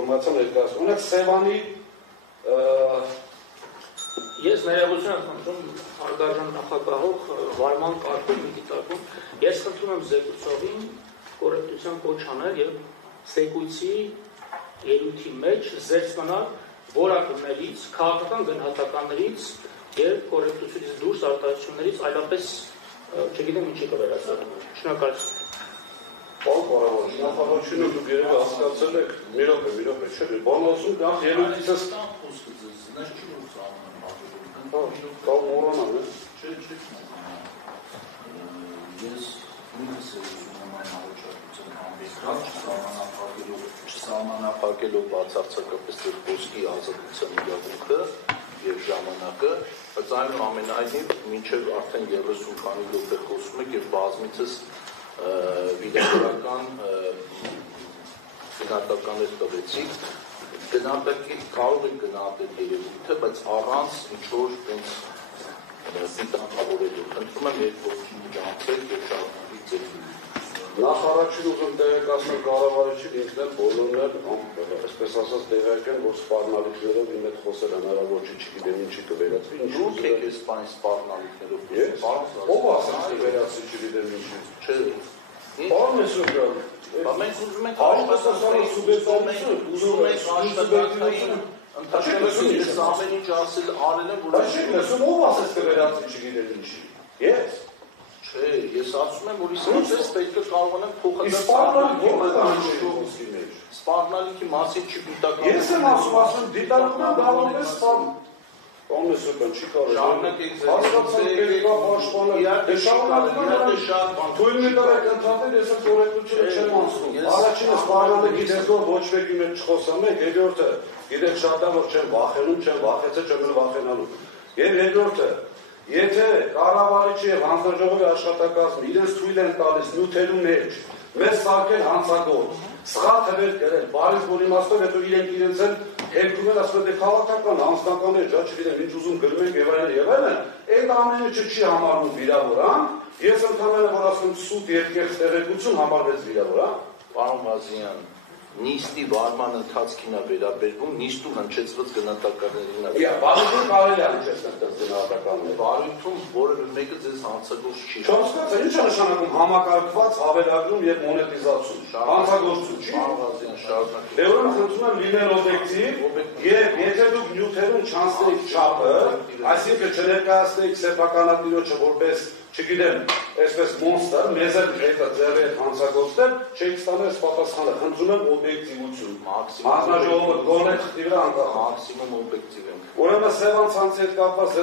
ինֆորմացիա ներկայացնում։ Ունեք Սևանի Ես ներողություն եմ խնդրում հարգարժան նախագահող վարման կարգում մի դիտարկում։ Ես խնդրում եմ զեկուցողին կոռեկտության կոչ անել եւ զեկույցի ելույթի մեջ զերծ մնալ որակներից, քաղաքական գնահատականներից եւ կոռեկտությունից դուրս արտահայտություններից, այլապես չգիտեմ ինչի կվերացնեմ։ Շնորհակալություն։ Պարոն կառավարիչ, նախարարությունը դուք երևի հասկացել եք, մի րոպե, չէ՞, բան ասում, դա ելույթից Կալ մորանալ է։ Չէ, ես նույնս ուզում եմ այն առաջարկության համբերված չսահմանափակելով բացարձակապես խոսքի ազատության իրավունքը և ժամանակը, բայց այնուամենայնիվ մինչև արդեն 30 քանի րոպե խոսում եք և բազմիցս վիդեոական գնահատականներ տվեցիք, կարող եք գնահատել երևույթը, բայց առանց ինչ-որ սիտանքավորելու։ Խնդրում եմ երկրորդին ջանցել և շարունակել ձեր Նախարարին ուզում տեղեկացնել կառավարիչին ինքն էլ բոլորն էլ, այսպես ասած, տեղյակ են, որ սպառնալիքներով իմ հետ խոսել հնարավոր չի, չգիտեմ ինչի կվերածվի։ Դուք եք այս բանի սպառնալիքներով խոսել։ Ով ասաց կվերածվի, չգիտեմ ինչի։ Չէ։ Պարոն Մեսրոպյան, մենք ուզում ենք աշխատանքային, ուզում ենք աշխատանքային ընթացքում ես ամեն ինչ արել եմ, որ ով ասաց կվերածվի, չգիտեմ ինչի։ Ես։ Չէ, ես ասում եմ, որ իսկապես պետք է կարողանանք սպառնալիքի մասին չգիտականում։ Ես եմ ասում, դիտարկում եմ դառնում է սպառնում։ Պարոն Մեսրոպյան, չի կարող։ Շարունակեք Թույլ մի տվեք ընդհատել, ես էլ կոռեկտությունը չեմ անցնում։ Առաջինը սպառնալիքի դեպքում ոչ մեկի մեջ չխոսամ եք, երկրորդը գիտեք շատ լավ որ չեմ վախենում, չեմ վախեցել, չեմ էլ վախենալու։ Եվ երկրորդը Եթե կառավարիչը եւ հանձնաժողովի աշխատակազմը իրենց թույլ են տալիս նյութերու մեջ մեզ սարքել հանցագործ, սխալ թվեր գրել, բարի որ իմաստով հետո իրենց էլ երկում են ասում են քաղաքական անձնական է, դա չգիտեմ ինչ ուզում գրում են եւ այլն, այդ ամենը չի համարվում վիրավորանք, ես ընդհանրապես որ ասում սուտ երկեր տեղեկություն համարվեց վիրավորանք, պարոն Ղազարյան նիստի վարման ընթացքին է վերաբերվում, նիստում հնչեցված գնահատականներին է։ Բարույթում կարելի է հնչեցնել գնահատականները։ Բարույթում որևէ մեկը ձեզ հանցագործ չի։ Չհասկացա, ինչ է նշանակում համակարգված ավելագրում եւ մոնետիզացիա։ Հանցագործություն չի։ Ղազարյան շարունակեք։ Դե ուրեմն խնդրում եմ լինել օբյեկտիվ եւ եթե դուք նյութերուն չանցնեիք չափը, այսինքն չներկայացնեիք սեփականատիրոջը որպես չգիտեմ, այսպես մոնստր, մեզ էլ հետը ձեռի հետ հանցագործել, չեք ստանել պատասխանը, խնդրում եմ օբյեկտիվություն։ Հանձնաժողովը գոնե խտի վրա անկախ։ Մաքսիմում օբյեկտիվ ենք։ Ուրեմն Սևան ցանցի հետ կապված